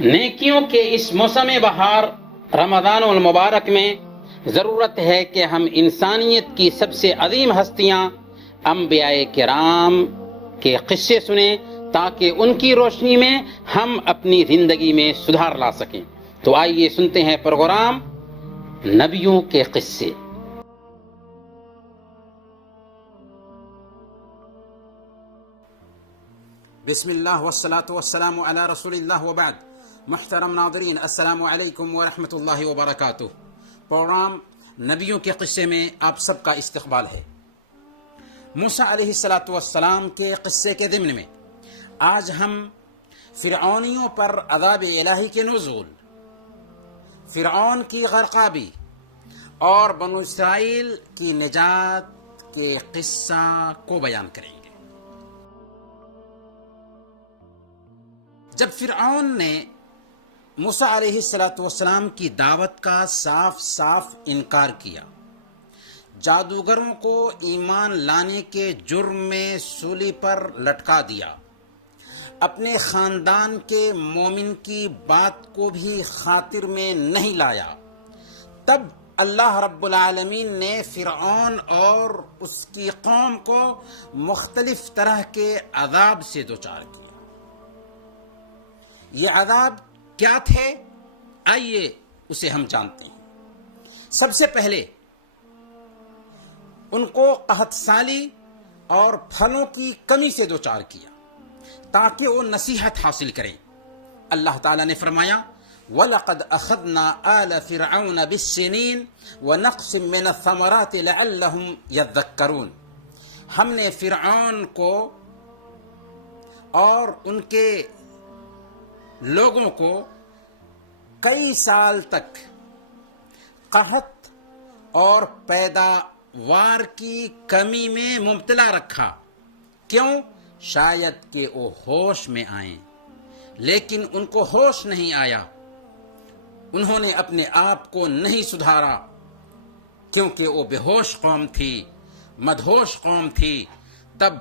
نیکیوں کے اس موسم بہار رمضان المبارک میں ضرورت ہے کہ ہم انسانیت کی سب سے عظیم ہستیاں انبیاء کرام کے قصے سنیں تاکہ ان کی روشنی میں ہم اپنی زندگی میں سدھار لا سکیں۔ تو آئیے سنتے ہیں پروگرام نبیوں کے قصے۔ بسم اللہ والصلاة والسلام علی رسول اللہ وبعد۔ محترم ناظرین، السلام علیکم ورحمۃ اللہ وبرکاتہ۔ پروگرام نبیوں کے قصے میں آپ سب کا استقبال ہے۔ موسیٰ علیہ السلام کے قصے کے ضمن میں آج ہم فرعونیوں پر عذاب الہی کے نزول، فرعون کی غرقابی اور بنو اسرائیل کی نجات کے قصہ کو بیان کریں گے۔ جب فرعون نے موسیٰ علیہ السلام کی دعوت کا صاف صاف انکار کیا، جادوگروں کو ایمان لانے کے جرم میں سولی پر لٹکا دیا، اپنے خاندان کے مومن کی بات کو بھی خاطر میں نہیں لایا، تب اللہ رب العالمین نے فرعون اور اس کی قوم کو مختلف طرح کے عذاب سے دوچار کیا۔ یہ عذاب کیا تھے؟ آئیے اسے ہم جانتے ہیں۔ سب سے پہلے ان کو قحط سالی اور پھلوں کی کمی سے دوچار کیا تاکہ وہ نصیحت حاصل کریں۔ اللہ تعالیٰ نے فرمایا وَلَقَدْ أَخَذْنَا آلَ فِرْعَوْنَ بِالسِّنِينَ وَنَقْصٍ مِّنَ الثَّمَرَاتِ لَعَلَّهُمْ يَذَّكَّرُونَ، ہم نے فرعون کو اور ان کے لوگوں کو کئی سال تک قحط اور پیداوار کی کمی میں مبتلا رکھا۔ کیوں؟ شاید کہ وہ ہوش میں آئیں، لیکن ان کو ہوش نہیں آیا، انہوں نے اپنے آپ کو نہیں سدھارا، کیونکہ وہ بے ہوش قوم تھی، مدہوش قوم تھی۔ تب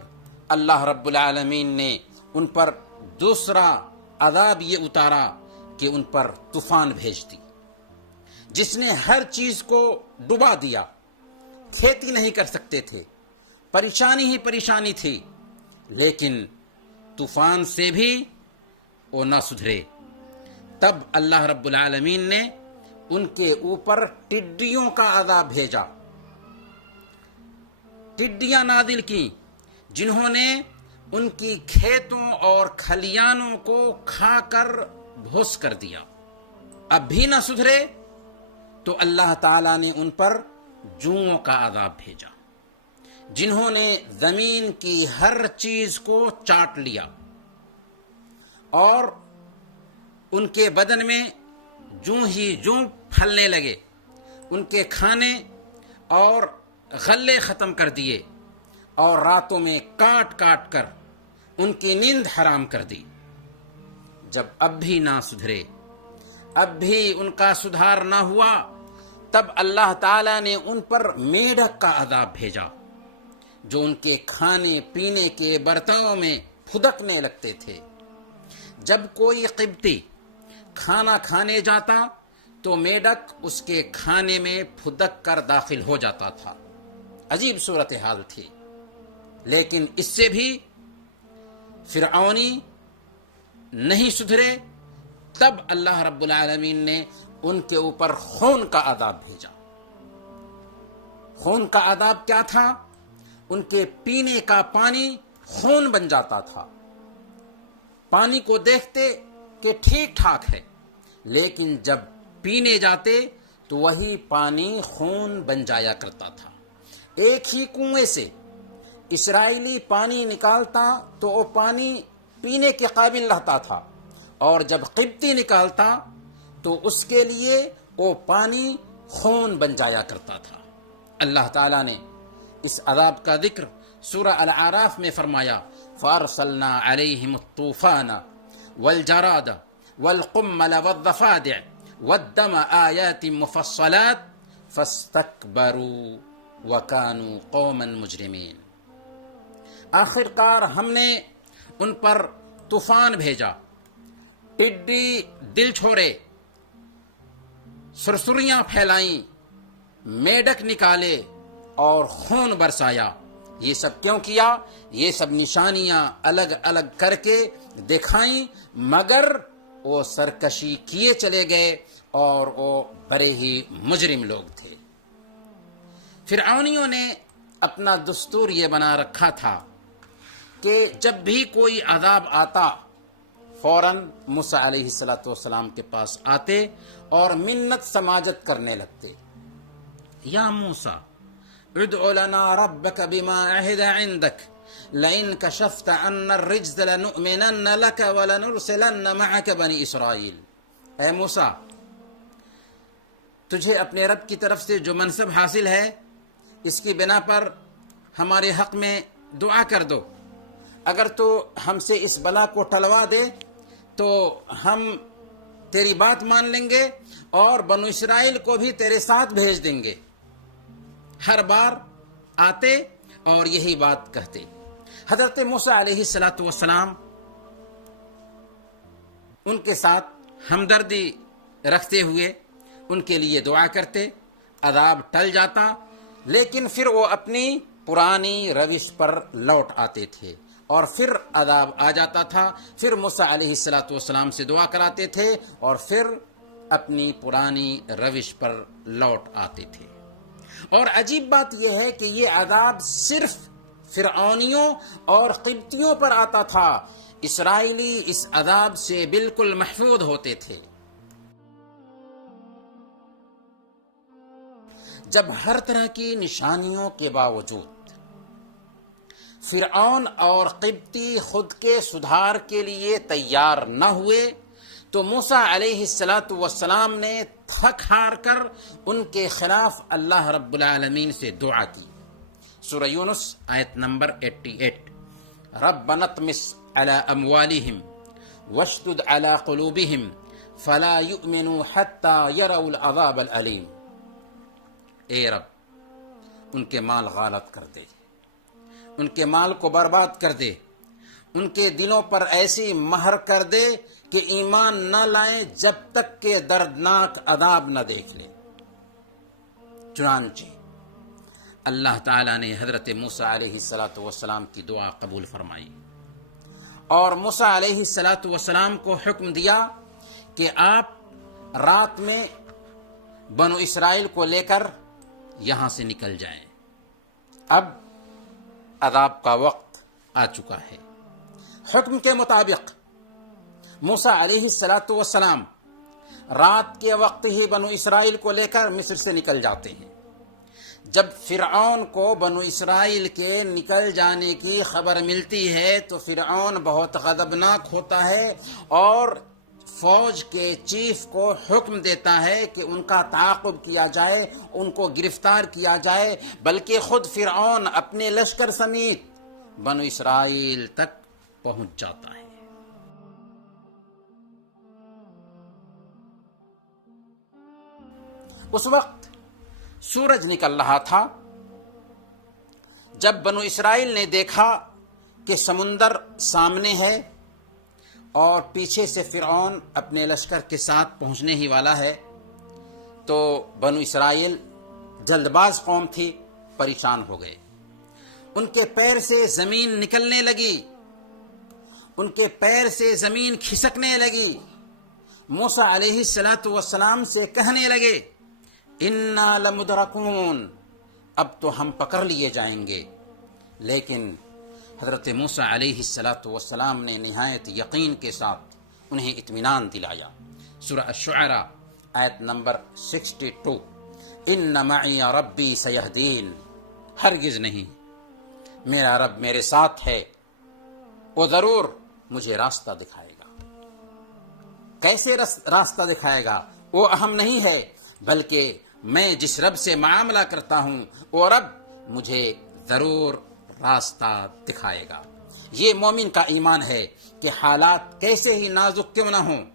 اللہ رب العالمین نے ان پر دوسرا عذاب یہ اتارا کہ ان پر طوفان بھیج دی، جس نے ہر چیز کو ڈبا دیا، کھیتی نہیں کر سکتے تھے، پریشانی ہی پریشانی تھی، لیکن طوفان سے بھی وہ نہ سدھرے۔ تب اللہ رب العالمین نے ان کے اوپر ٹڈیوں کا عذاب بھیجا، ٹڈیاں نازل کی جنہوں نے ان کی کھیتوں اور کھلیانوں کو کھا کر بھوس کر دیا۔ اب بھی نہ سدھرے تو اللہ تعالیٰ نے ان پر جوؤں کا عذاب بھیجا، جنہوں نے زمین کی ہر چیز کو چاٹ لیا اور ان کے بدن میں جوں ہی جوں پھلنے لگے، ان کے کھانے اور غلے ختم کر دیے اور راتوں میں کاٹ کاٹ کر ان کی نیند حرام کر دی۔ جب اب بھی نہ سدھرے، اب بھی ان کا سدھار نہ ہوا، تب اللہ تعالیٰ نے ان پر میڈک کا عذاب بھیجا، جو ان کے کھانے پینے کے برتنوں میں پھدکنے لگتے تھے۔ جب کوئی قبطی کھانا کھانے جاتا تو میڈک اس کے کھانے میں پھدک کر داخل ہو جاتا تھا۔ عجیب صورتحال تھی، لیکن اس سے بھی فرعونی نہیں سدھرے۔ تب اللہ رب العالمین نے ان کے اوپر خون کا عذاب بھیجا۔ خون کا عذاب کیا تھا؟ ان کے پینے کا پانی خون بن جاتا تھا۔ پانی کو دیکھتے کہ ٹھیک ٹھاک ہے، لیکن جب پینے جاتے تو وہی پانی خون بن جایا کرتا تھا۔ ایک ہی کنویں سے اسرائیلی پانی نکالتا تو وہ پانی پینے کے قابل رہتا تھا، اور جب قبطی نکالتا تو اس کے لیے وہ پانی خون بن جایا کرتا تھا۔ اللہ تعالیٰ نے اس عذاب کا ذکر سورہ الاعراف میں فرمایا فَأَرْسَلْنَا عَلَيْهِمُ الطُّوفَانَ وَالْجَرَادَ وَالْقُمَّلَ وَالضَّفَادِعَ وَالدَّمَ آيَاتٍ مُفَصَّلَاتٍ فَاسْتَكْبَرُوا وَكَانُوا قَوْمًا مُجْرِمِينَ۔ آخر کار ہم نے ان پر طوفان بھیجا، ٹڈی دل چھوڑے، سرسریاں پھیلائیں، میڈک نکالے اور خون برسایا۔ یہ سب کیوں کیا؟ یہ سب نشانیاں الگ الگ کر کے دکھائیں، مگر وہ سرکشی کیے چلے گئے اور وہ بڑے ہی مجرم لوگ تھے۔ فرعونیوں نے اپنا دستور یہ بنا رکھا تھا کہ جب بھی کوئی عذاب آتا فوراً موسیٰ علیہ السلام کے پاس آتے اور منت سماجت کرنے لگتے، یا موسیٰ ادع لنا ربک بما عہد عندک لئن کشفت عنا الرجز لنؤمنن لک ولنرسلن معک بنی اسرائیل۔ اے موسیٰ، تجھے اپنے رب کی طرف سے جو منصب حاصل ہے اس کی بنا پر ہمارے حق میں دعا کر دو، اگر تو ہم سے اس بلا کو ٹلوا دے تو ہم تیری بات مان لیں گے اور بنو اسرائیل کو بھی تیرے ساتھ بھیج دیں گے۔ ہر بار آتے اور یہی بات کہتے۔ حضرت موسیٰ علیہ السلام ان کے ساتھ ہمدردی رکھتے ہوئے ان کے لیے دعا کرتے، عذاب ٹل جاتا، لیکن پھر وہ اپنی پرانی روش پر لوٹ آتے تھے اور پھر عذاب آ جاتا تھا۔ پھر موسیٰ علیہ السلام سے دعا کراتے تھے اور پھر اپنی پرانی روش پر لوٹ آتے تھے۔ اور عجیب بات یہ ہے کہ یہ عذاب صرف فرعونیوں اور قبطیوں پر آتا تھا، اسرائیلی اس عذاب سے بالکل محفوظ ہوتے تھے۔ جب ہر طرح کی نشانیوں کے باوجود فرعون اور قبطی خود کے سدھار کے لیے تیار نہ ہوئے تو موسیٰ علیہ السلام نے تھک ہار کر ان کے خلاف اللہ رب العالمین سے دعا کی۔ سورہ یونس آیت نمبر 88، ربنا اطمس علی اموالہم واشدد علی قلوبہم فلا یؤمنوا حتی یروا العذاب العلیم۔ اے رب، ان کے مال غارت کر دے، ان کے مال کو برباد کر دے، ان کے دلوں پر ایسی مہر کر دے کہ ایمان نہ لائیں جب تک کہ دردناک عذاب نہ دیکھ لیں۔ چنانچہ اللہ تعالیٰ نے حضرت موسیٰ علیہ السلام کی دعا قبول فرمائی اور موسیٰ علیہ السلام کو حکم دیا کہ آپ رات میں بنو اسرائیل کو لے کر یہاں سے نکل جائیں، اب عذاب کا وقت آ چکا ہے۔ حکم کے مطابق موسیٰ علیہ السلام رات کے وقت ہی بنو اسرائیل کو لے کر مصر سے نکل جاتے ہیں۔ جب فرعون کو بنو اسرائیل کے نکل جانے کی خبر ملتی ہے تو فرعون بہت غضبناک ہوتا ہے اور فوج کے چیف کو حکم دیتا ہے کہ ان کا تعاقب کیا جائے، ان کو گرفتار کیا جائے، بلکہ خود فرعون اپنے لشکر سمیت بنو اسرائیل تک پہنچ جاتا ہے۔ اس وقت سورج نکل رہا تھا جب بنو اسرائیل نے دیکھا کہ سمندر سامنے ہے اور پیچھے سے فرعون اپنے لشکر کے ساتھ پہنچنے ہی والا ہے، تو بنو اسرائیل جلد باز قوم تھی، پریشان ہو گئے۔ ان کے پیر سے زمین نکلنے لگی، ان کے پیر سے زمین کھسکنے لگی۔ موسیٰ علیہ السلام سے کہنے لگے، اِنَّا لَمُدْرَكُونَ، اب تو ہم پکڑ لیے جائیں گے۔ لیکن حضرت موسیٰ علیہ السلام نے نہایت یقین کے ساتھ انہیں اطمینان دلایا۔ سورہ الشعراء آیت نمبر 62، اِنَّ مَعِيَ رَبِّي سَيَهْدِينِ، ہرگز نہیں، میرا رب میرے ساتھ ہے، وہ ضرور مجھے راستہ دکھائے گا۔ کیسے راستہ دکھائے گا وہ اہم نہیں ہے، بلکہ میں جس رب سے معاملہ کرتا ہوں وہ رب مجھے ضرور راستہ دکھائے گا۔ یہ مومن کا ایمان ہے کہ حالات کیسے ہی نازک کیوں نہ ہوں،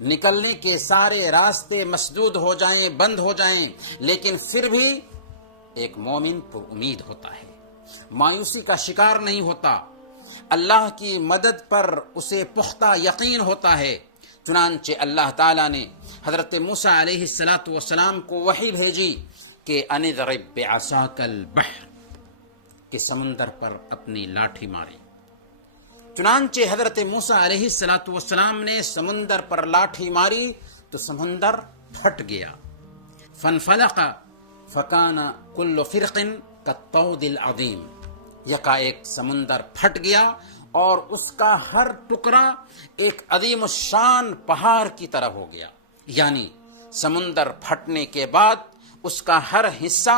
نکلنے کے سارے راستے مسدود ہو جائیں، بند ہو جائیں، لیکن پھر بھی ایک مومن پر امید ہوتا ہے، مایوسی کا شکار نہیں ہوتا، اللہ کی مدد پر اسے پختہ یقین ہوتا ہے۔ چنانچہ اللہ تعالیٰ نے حضرت موسیٰ علیہ السلام کو وحی بھیجی کہ ان اضرب بعصاک البحر، کہ سمندر پر اپنی لاٹھی ماری۔ چنانچہ حضرت موسیٰ علیہ السلام نے سمندر پر لاٹھی ماری تو سمندر پھٹ گیا۔ فانفلق فکان کل فرق کالطود العظیم، یکایک سمندر پھٹ گیا اور اس کا ہر ٹکڑا ایک عظیم الشان پہاڑ کی طرح ہو گیا، یعنی سمندر پھٹنے کے بعد اس کا ہر حصہ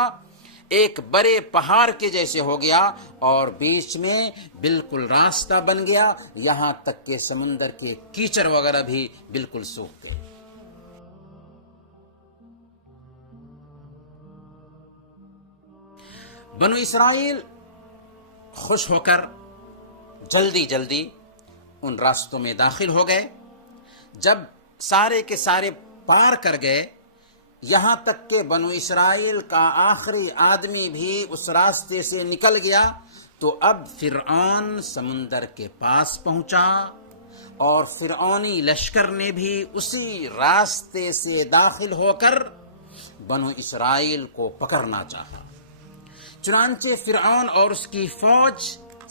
ایک بڑے پہاڑ کے جیسے ہو گیا اور بیچ میں بالکل راستہ بن گیا، یہاں تک کہ سمندر کے کیچڑ وغیرہ بھی بالکل سوکھ گئے۔ بنو اسرائیل خوش ہو کر جلدی جلدی ان راستوں میں داخل ہو گئے۔ جب سارے کے سارے پار کر گئے، یہاں تک کہ بنو اسرائیل کا آخری آدمی بھی اس راستے سے نکل گیا، تو اب فرعون سمندر کے پاس پہنچا اور فرعونی لشکر نے بھی اسی راستے سے داخل ہو کر بنو اسرائیل کو پکڑنا چاہا۔ چنانچہ فرعون اور اس کی فوج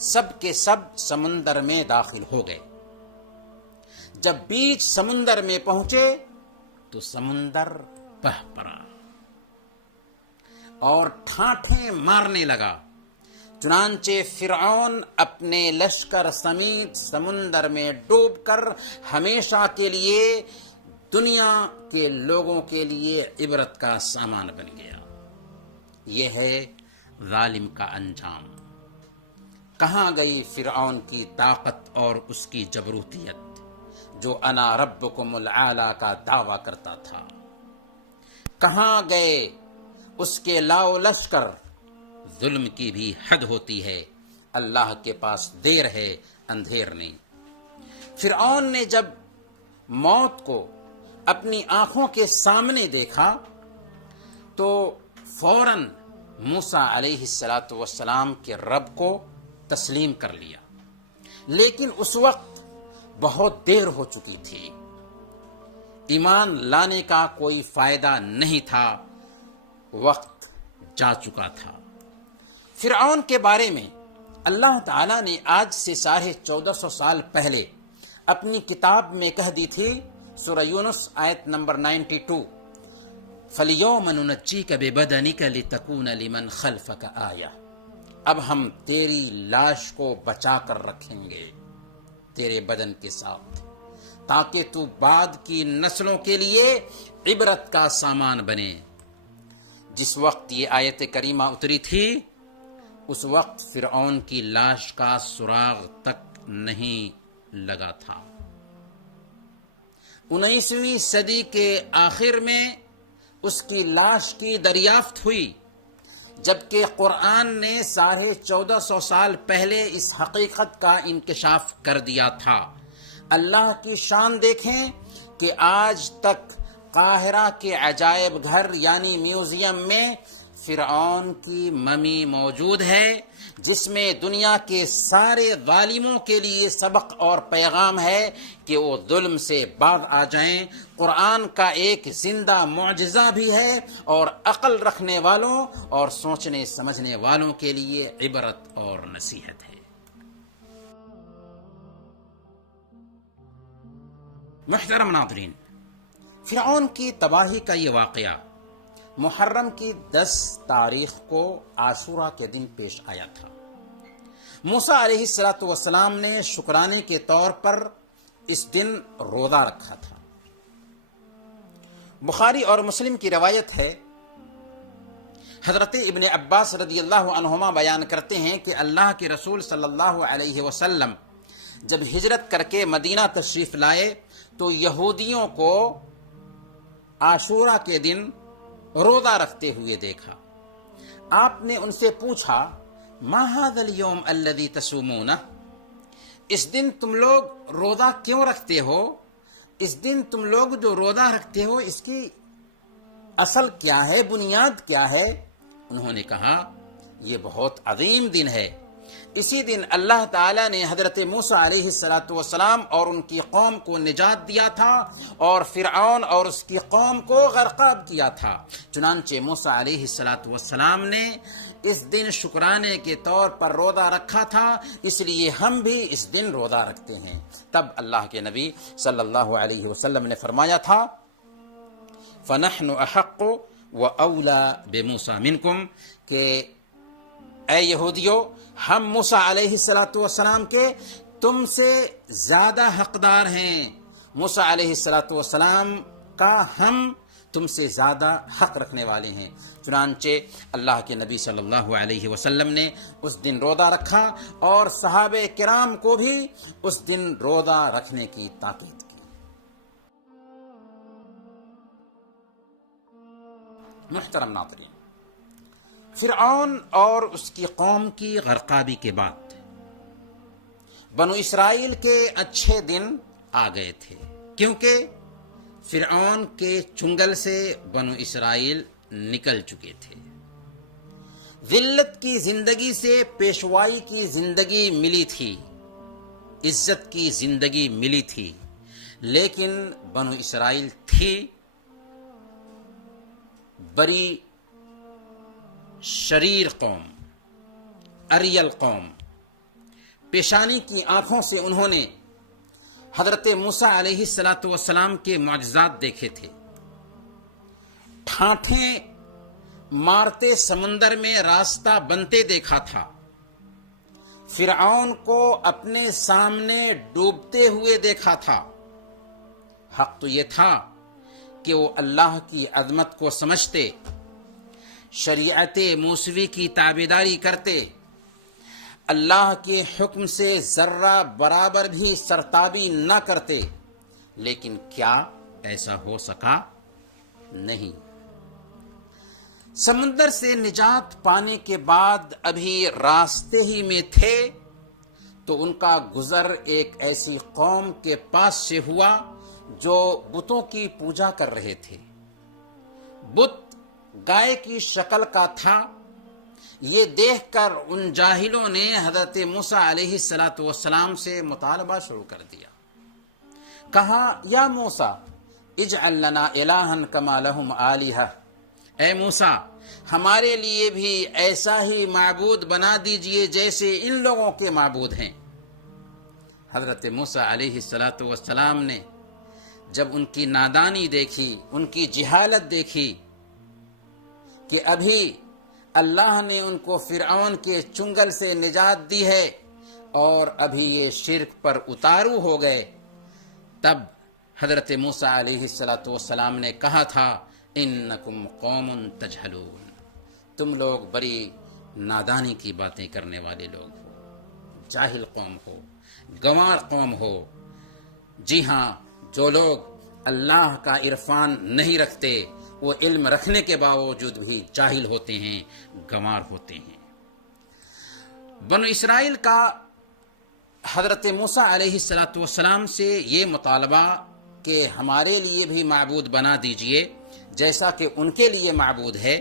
سب کے سب سمندر میں داخل ہو گئے۔ جب بیچ سمندر میں پہنچے تو سمندر بہہ پڑا اور ٹھاٹھیں مارنے لگا۔ چنانچہ فرعون اپنے لشکر سمیت سمندر میں ڈوب کر ہمیشہ کے لیے دنیا کے لوگوں کے لیے عبرت کا سامان بن گیا۔ یہ ہے ظالم کا انجام۔ کہاں گئی فرعون کی طاقت اور اس کی جبروتیت، جو انا ربکم الاعلی کا دعویٰ کرتا تھا؟ کہاں گئے اس کے لاؤ لشکر؟ ظلم کی بھی حد ہوتی ہے، اللہ کے پاس دیر ہے اندھیر نہیں۔ فرعون نے جب موت کو اپنی آنکھوں کے سامنے دیکھا تو فوراً موسیٰ علیہ السلام کے رب کو تسلیم کر لیا، لیکن اس وقت بہت دیر ہو چکی تھی، ایمان لانے کا کوئی فائدہ نہیں تھا، وقت جا چکا تھا۔ فرعون کے بارے میں اللہ تعالیٰ نے آج سے 1450 سال پہلے اپنی کتاب میں کہہ دی تھی، سورہ یونس آیت نمبر 92، فَالْيَوْمَ نُنَجِّيكَ بِبَدَنِكَ لِتَكُونَ لِمَنْ خَلْفَكَ آیَةً، اب ہم تیری لاش کو بچا کر رکھیں گے تیرے بدن کے ساتھ، تاکہ تو بعد کی نسلوں کے لیے عبرت کا سامان بنے۔ جس وقت یہ آیت کریمہ اتری تھی اس وقت فرعون کی لاش کا سراغ تک نہیں لگا تھا۔ 19ویں صدی کے آخر میں اس کی لاش کی دریافت ہوئی، جبکہ قرآن نے 1450 سال پہلے اس حقیقت کا انکشاف کر دیا تھا۔ اللہ کی شان دیکھیں کہ آج تک قاہرہ کے عجائب گھر یعنی میوزیم میں فرعون کی ممی موجود ہے، جس میں دنیا کے سارے ظالموں کے لیے سبق اور پیغام ہے کہ وہ ظلم سے باز آ جائیں۔ قرآن کا ایک زندہ معجزہ بھی ہے اور عقل رکھنے والوں اور سوچنے سمجھنے والوں کے لیے عبرت اور نصیحت ہے۔ محترم ناظرین، فرعون کی تباہی کا یہ واقعہ محرم کی 10 تاریخ کو عاشوراء کے دن پیش آیا تھا۔ موسیٰ علیہ السلام نے شکرانے کے طور پر اس دن روزہ رکھا تھا۔ بخاری اور مسلم کی روایت ہے، حضرت ابن عباس رضی اللہ عنہما بیان کرتے ہیں کہ اللہ کے رسول صلی اللہ علیہ وسلم جب ہجرت کر کے مدینہ تشریف لائے تو یہودیوں کو عاشوراء کے دن روزہ رکھتے ہوئے دیکھا۔ آپ نے ان سے پوچھا، ما ھذا اليوم الذي تصومونه، اس دن تم لوگ روزہ کیوں رکھتے ہو؟ اس دن تم لوگ جو روزہ رکھتے ہو اس کی اصل کیا ہے، بنیاد کیا ہے؟ انہوں نے کہا، یہ بہت عظیم دن ہے، اسی دن اللہ تعالیٰ نے حضرت موسیٰ علیہ السلام اور ان کی قوم کو نجات دیا تھا اور فرعون اور اس کی قوم کو غرقاب کیا تھا۔ چنانچہ موسیٰ علیہ السلام نے اس دن شکرانے کے طور پر روزہ رکھا تھا، اس لیے ہم بھی اس دن روزہ رکھتے ہیں۔ تب اللہ کے نبی صلی اللہ علیہ وسلم نے فرمایا تھا فَنَحْنُ أَحَقُّ وَأَوْلَى بِمُوسَى مِنْكُمْ کہ اے یہودیو، ہم موسیٰ علیہ السلام کے تم سے زیادہ حقدار ہیں۔ موسیٰ علیہ السلام کا ہم تم سے زیادہ حق رکھنے والے ہیں۔ چنانچہ اللہ کے نبی صلی اللہ علیہ وسلم نے اس دن روزہ رکھا اور صحابہ کرام کو بھی اس دن روزہ رکھنے کی تاکید کی۔ محترم ناظرین، فرعون اور اس کی قوم کی غرقابی کے بعد بنو اسرائیل کے اچھے دن آ گئے تھے، کیونکہ فرعون کے چنگل سے بنو اسرائیل نکل چکے تھے۔ ذلت کی زندگی سے پیشوائی کی زندگی ملی تھی، عزت کی زندگی ملی تھی، لیکن بنو اسرائیل تھی بڑی شریر قوم، اریل قوم۔ پیشانی کی آنکھوں سے انہوں نے حضرت موسیٰ علیہ السلام کے معجزات دیکھے تھے، ٹھانٹھیں مارتے سمندر میں راستہ بنتے دیکھا تھا، فرعون کو اپنے سامنے ڈوبتے ہوئے دیکھا تھا۔ حق تو یہ تھا کہ وہ اللہ کی عظمت کو سمجھتے، شریعت موسوی کی تابعداری کرتے، اللہ کے حکم سے ذرہ برابر بھی سرتابی نہ کرتے، لیکن کیا ایسا ہو سکا؟ نہیں۔ سمندر سے نجات پانے کے بعد ابھی راستے ہی میں تھے تو ان کا گزر ایک ایسی قوم کے پاس سے ہوا جو بتوں کی پوجا کر رہے تھے۔ بت گائے کی شکل کا تھا۔ یہ دیکھ کر ان جاہلوں نے حضرت موسیٰ علیہ السلام سے مطالبہ شروع کر دیا۔ کہا یا موسیٰ اجعل لنا الہا کما لہم آلہہ، اے موسیٰ ہمارے لیے بھی ایسا ہی معبود بنا دیجئے جیسے ان لوگوں کے معبود ہیں۔ حضرت موسیٰ علیہ السلام نے جب ان کی نادانی دیکھی، ان کی جہالت دیکھی کہ ابھی اللہ نے ان کو فرعون کے چنگل سے نجات دی ہے اور ابھی یہ شرک پر اتارو ہو گئے، تب حضرت موسیٰ علیہ السلام نے کہا تھا انکم قوم تجہلون، تم لوگ بڑی نادانی کی باتیں کرنے والے لوگ ہو، جاہل قوم ہو، گنوار قوم ہو۔ جی ہاں، جو لوگ اللہ کا عرفان نہیں رکھتے وہ علم رکھنے کے باوجود بھی جاہل ہوتے ہیں، گنوار ہوتے ہیں۔ بنو اسرائیل کا حضرت موسیٰ علیہ السلام سے یہ مطالبہ کہ ہمارے لیے بھی معبود بنا دیجئے جیسا کہ ان کے لیے معبود ہے،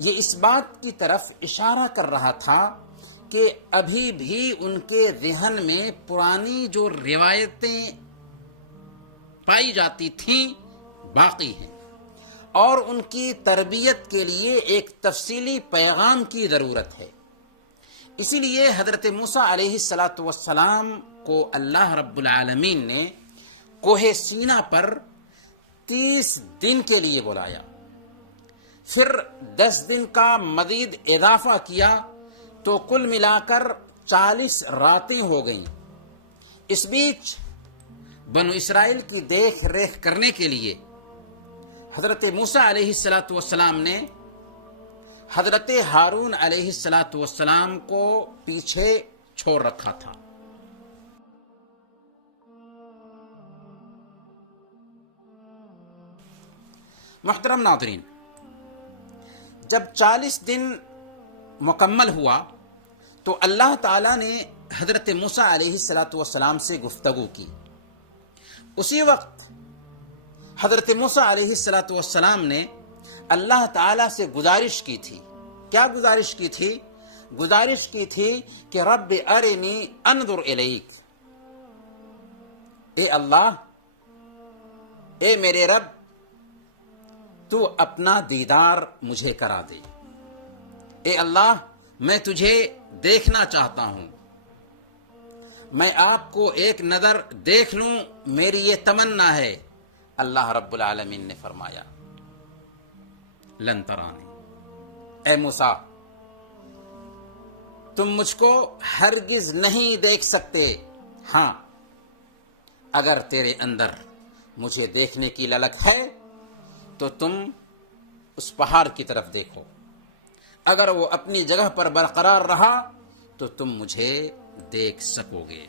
یہ اس بات کی طرف اشارہ کر رہا تھا کہ ابھی بھی ان کے ذہن میں پرانی جو روایتیں پائی جاتی تھیں باقی ہیں، اور ان کی تربیت کے لیے ایک تفصیلی پیغام کی ضرورت ہے۔ اسی لیے حضرت موسیٰ علیہ السلام کو اللہ رب العالمین نے کوہ سینا پر 30 دن کے لیے بلایا، پھر 10 دن کا مزید اضافہ کیا تو کل ملا کر 40 راتیں ہو گئیں۔ اس بیچ بنو اسرائیل کی دیکھ ریکھ کرنے کے لیے حضرت موسیٰ علیہ السلام نے حضرت ہارون علیہ السلام کو پیچھے چھوڑ رکھا تھا۔ محترم ناظرین، جب 40 دن مکمل ہوا تو اللہ تعالیٰ نے حضرت موسیٰ علیہ السلام سے گفتگو کی۔ اسی وقت حضرت موسیٰ علیہ السلام نے اللہ تعالیٰ سے گزارش کی تھی۔ کیا گزارش کی تھی؟ گزارش کی تھی کہ رب ارنی انظر الیک، اے اللہ، اے میرے رب، تو اپنا دیدار مجھے کرا دے، اے اللہ میں تجھے دیکھنا چاہتا ہوں، میں آپ کو ایک نظر دیکھ لوں، میری یہ تمنا ہے۔ اللہ رب العالمین نے فرمایا لن ترانی، اے موسیٰ تم مجھ کو ہرگز نہیں دیکھ سکتے، ہاں اگر تیرے اندر مجھے دیکھنے کی للک ہے تو تم اس پہاڑ کی طرف دیکھو، اگر وہ اپنی جگہ پر برقرار رہا تو تم مجھے دیکھ سکو گے۔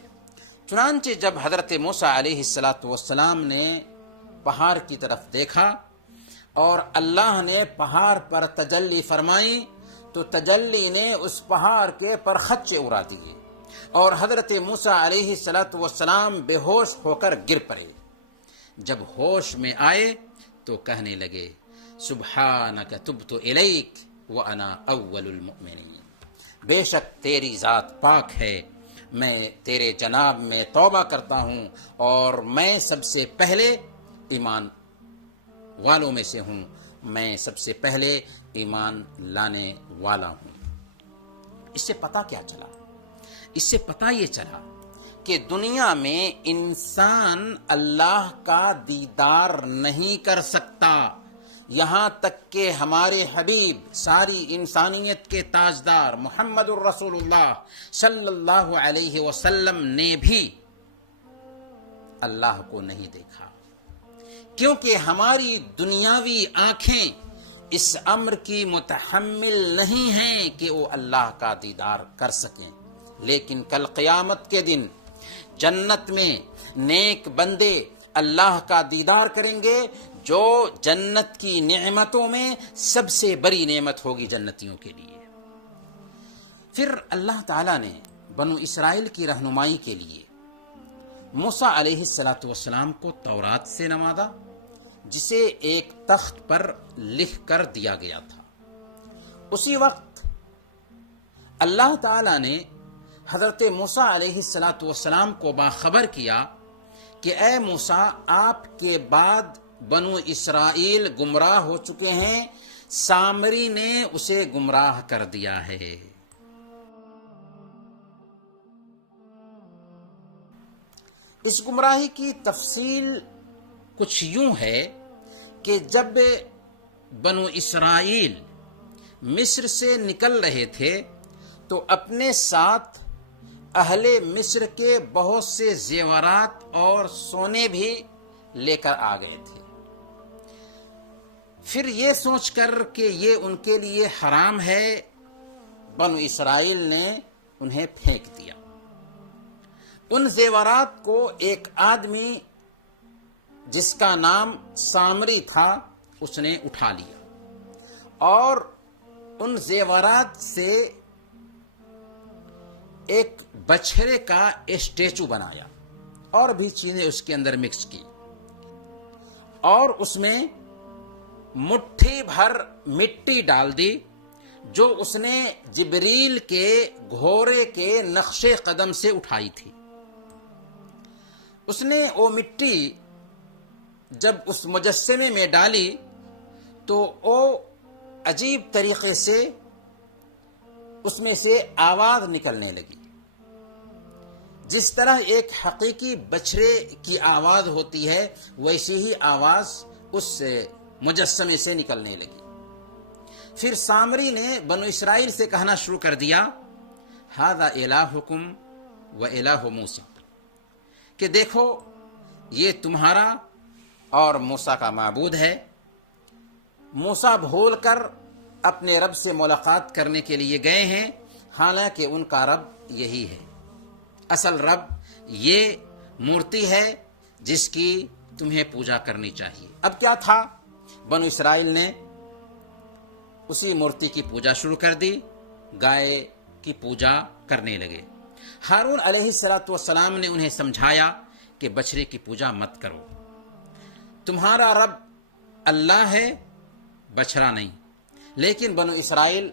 چنانچہ جب حضرت موسیٰ علیہ السلام نے پہاڑ کی طرف دیکھا اور اللہ نے پہاڑ پر تجلی فرمائی تو تجلی نے اس پہاڑ کے پرخچے اڑا دیے اور حضرت موسیٰ علیہ السلام بے ہوش ہو کر گر پڑے۔ جب ہوش میں آئے تو کہنے لگے سبحانک تبت الیک وانا اول المؤمنین، بے شک تیری ذات پاک ہے، میں تیرے جناب میں توبہ کرتا ہوں اور میں سب سے پہلے ایمان والوں میں سے ہوں، میں سب سے پہلے ایمان لانے والا ہوں۔ اس سے پتہ کیا چلا؟ اس سے پتہ یہ چلا کہ دنیا میں انسان اللہ کا دیدار نہیں کر سکتا، یہاں تک کہ ہمارے حبیب ساری انسانیت کے تاجدار محمد الرسول اللہ صلی اللہ علیہ وسلم نے بھی اللہ کو نہیں دیکھا، کیونکہ ہماری دنیاوی آنکھیں اس امر کی متحمل نہیں ہیں کہ وہ اللہ کا دیدار کر سکیں، لیکن کل قیامت کے دن جنت میں نیک بندے اللہ کا دیدار کریں گے، جو جنت کی نعمتوں میں سب سے بڑی نعمت ہوگی جنتیوں کے لیے۔ پھر اللہ تعالیٰ نے بنو اسرائیل کی رہنمائی کے لیے موسیٰ علیہ السلام کو تورات سے نوازا، جسے ایک تخت پر لکھ کر دیا گیا تھا۔ اسی وقت اللہ تعالیٰ نے حضرت موسیٰ علیہ السلام کو باخبر کیا کہ اے موسیٰ، آپ کے بعد بنو اسرائیل گمراہ ہو چکے ہیں، سامری نے اسے گمراہ کر دیا ہے۔ اس گمراہی کی تفصیل کچھ یوں ہے کہ جب بنو اسرائیل مصر سے نکل رہے تھے تو اپنے ساتھ اہل مصر کے بہت سے زیورات اور سونے بھی لے کر آ گئے تھے۔ پھر یہ سوچ کر کہ یہ ان کے لیے حرام ہے، بنو اسرائیل نے انہیں پھینک دیا۔ ان زیورات کو ایک آدمی جس کا نام سامری تھا اس نے اٹھا لیا اور ان زیورات سے ایک بچھڑے کا اسٹیچو بنایا اور بھی چیزیں اس کے اندر مکس کی اور اس میں مٹھی بھر مٹی ڈال دی جو اس نے جبریل کے گھوڑے کے نقش قدم سے اٹھائی تھی۔ اس نے وہ مٹی جب اس مجسمے میں ڈالی تو وہ عجیب طریقے سے اس میں سے آواز نکلنے لگی، جس طرح ایک حقیقی بچھڑے کی آواز ہوتی ہے ویسی ہی آواز اس مجسمے سے نکلنے لگی۔ پھر سامری نے بنو اسرائیل سے کہنا شروع کر دیا ھذا الہکم و الہ موسیٰ، کہ دیکھو یہ تمہارا اور موسیٰ کا معبود ہے۔ موسیٰ بھول کر اپنے رب سے ملاقات کرنے کے لیے گئے ہیں، حالانکہ ان کا رب یہی ہے، اصل رب یہ مورتی ہے جس کی تمہیں پوجا کرنی چاہیے۔ اب کیا تھا، بنو اسرائیل نے اسی مورتی کی پوجا شروع کر دی، گائے کی پوجا کرنے لگے۔ ہارون علیہ السلام نے انہیں سمجھایا کہ بچھڑے کی پوجا مت کرو، تمہارا رب اللہ ہے، بچھڑا نہیں۔ لیکن بنو اسرائیل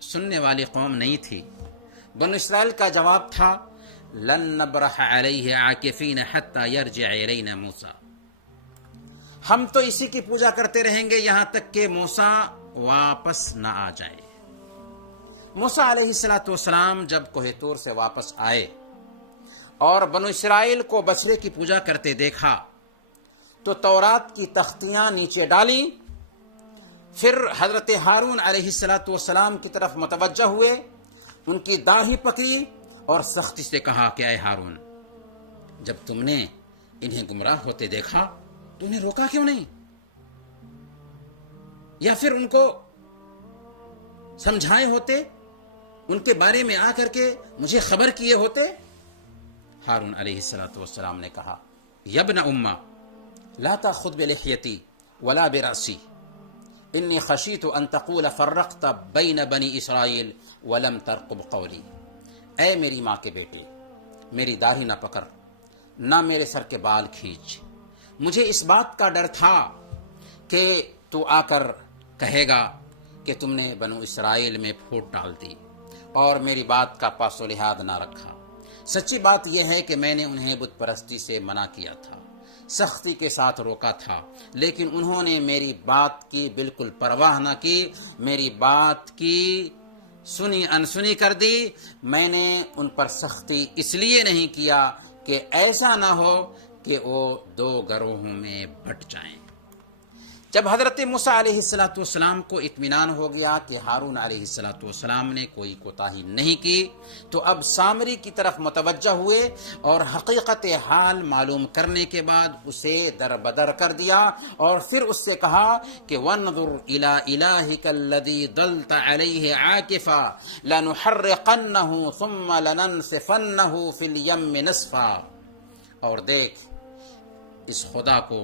سننے والی قوم نہیں تھی. بنو اسرائیل کا جواب تھا لن نبرح علیہ عاکفین حتی یرجع الینا موسیٰ، ہم تو اسی کی پوجا کرتے رہیں گے یہاں تک کہ موسیٰ واپس نہ آ جائے. موسیٰ علیہ السلام جب کوہ طور سے واپس آئے اور بنو اسرائیل کو بچڑے کی پوجا کرتے دیکھا تو تورات کی تختیاں نیچے ڈالیں، پھر حضرت ہارون علیہ السلام کی طرف متوجہ ہوئے، ان کی داڑھی پکڑی اور سختی سے کہا کہ اے ہارون، جب تم نے انہیں گمراہ ہوتے دیکھا تو انہیں روکا کیوں نہیں، یا پھر ان کو سمجھائے ہوتے، ان کے بارے میں آ کر کے مجھے خبر کیے ہوتے. ہارون علیہ السلام نے کہا یا ابن امہ لا تأخذ بلحیتی ولا برأسی انی خشیت ان تقول فرقت بین بنی اسرائیل ولم ترقب قولی. اے میری ماں کے بیٹے، میری داڑھی نہ پکڑ، نہ میرے سر کے بال کھینچ. مجھے اس بات کا ڈر تھا کہ تو آ کر کہے گا کہ تم نے بنو اسرائیل میں پھوٹ ڈال دی اور میری بات کا پاس و لحاظ نہ رکھا. سچی بات یہ ہے کہ میں نے انہیں بت پرستی سے منع کیا تھا، سختی کے ساتھ روکا تھا، لیکن انہوں نے میری بات کی بالکل پرواہ نہ کی، میری بات کی سنی انسنی کر دی. میں نے ان پر سختی اس لیے نہیں کیا کہ ایسا نہ ہو کہ وہ دو گروہوں میں بٹ جائیں. جب حضرت موسیٰ علیہ السلام کو اطمینان ہو گیا کہ ہارون علیہ السلام نے کوئی کوتاہی نہیں کی تو اب سامری کی طرف متوجہ ہوئے اور حقیقت حال معلوم کرنے کے بعد اسے در بدر کر دیا اور پھر اس سے کہا کہ وَانظُرْ إِلَىٰ إِلَٰهِكَ الَّذِي ضَلْتَ عَلَيْهِ عَاكِفًا لَنُحَرِّقَنَّهُ ثُمَّ لَنَنْسِفَنَّهُ فِي الْيَمِّ نَسْفًا، اور دیکھ اس خدا کو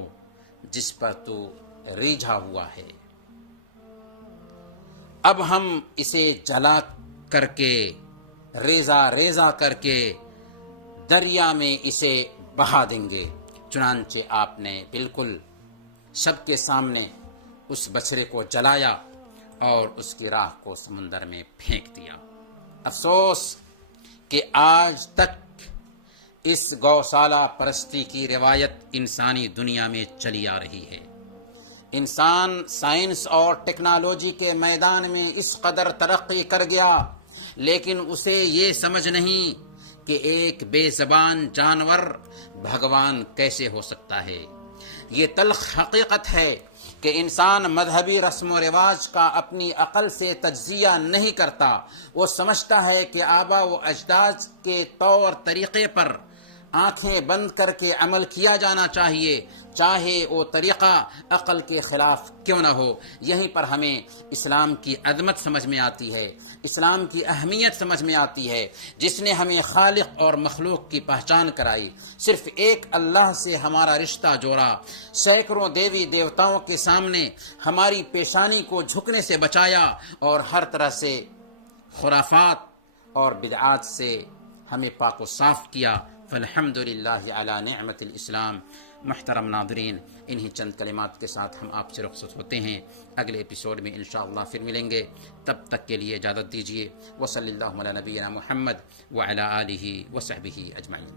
جس پر تو ریجھا ہوا ہے، اب ہم اسے جلا کر کے ریزہ ریزہ کر کے دریا میں اسے بہا دیں گے. چنانچہ آپ نے بالکل سب کے سامنے اس بچڑے کو جلایا اور اس کی راہ کو سمندر میں پھینک دیا. افسوس کہ آج تک اس گوشالہ پرستی کی روایت انسانی دنیا میں چلی آ رہی ہے. انسان سائنس اور ٹیکنالوجی کے میدان میں اس قدر ترقی کر گیا، لیکن اسے یہ سمجھ نہیں کہ ایک بے زبان جانور بھگوان کیسے ہو سکتا ہے. یہ تلخ حقیقت ہے کہ انسان مذہبی رسم و رواج کا اپنی عقل سے تجزیہ نہیں کرتا. وہ سمجھتا ہے کہ آبا و اجداد کے طور طریقے پر آنکھیں بند کر کے عمل کیا جانا چاہیے، چاہے وہ طریقہ عقل کے خلاف کیوں نہ ہو. یہیں پر ہمیں اسلام کی عظمت سمجھ میں آتی ہے، اسلام کی اہمیت سمجھ میں آتی ہے، جس نے ہمیں خالق اور مخلوق کی پہچان کرائی. صرف ایک اللہ سے ہمارا رشتہ جوڑا، سینکڑوں دیوی دیوتاؤں کے سامنے ہماری پیشانی کو جھکنے سے بچایا اور ہر طرح سے خرافات اور بدعات سے ہمیں پاک و صاف کیا. فالحمد للہ علی نعمت الاسلام. محترم ناظرین، انہی چند کلمات کے ساتھ ہم آپ سے رخصت ہوتے ہیں. اگلے ایپیسوڈ میں انشاءاللہ پھر ملیں گے. تب تک کے لیے اجازت دیجیے. وصلی اللہ علی نبینا محمد وعلی آلہ وصحبہ اجمعین.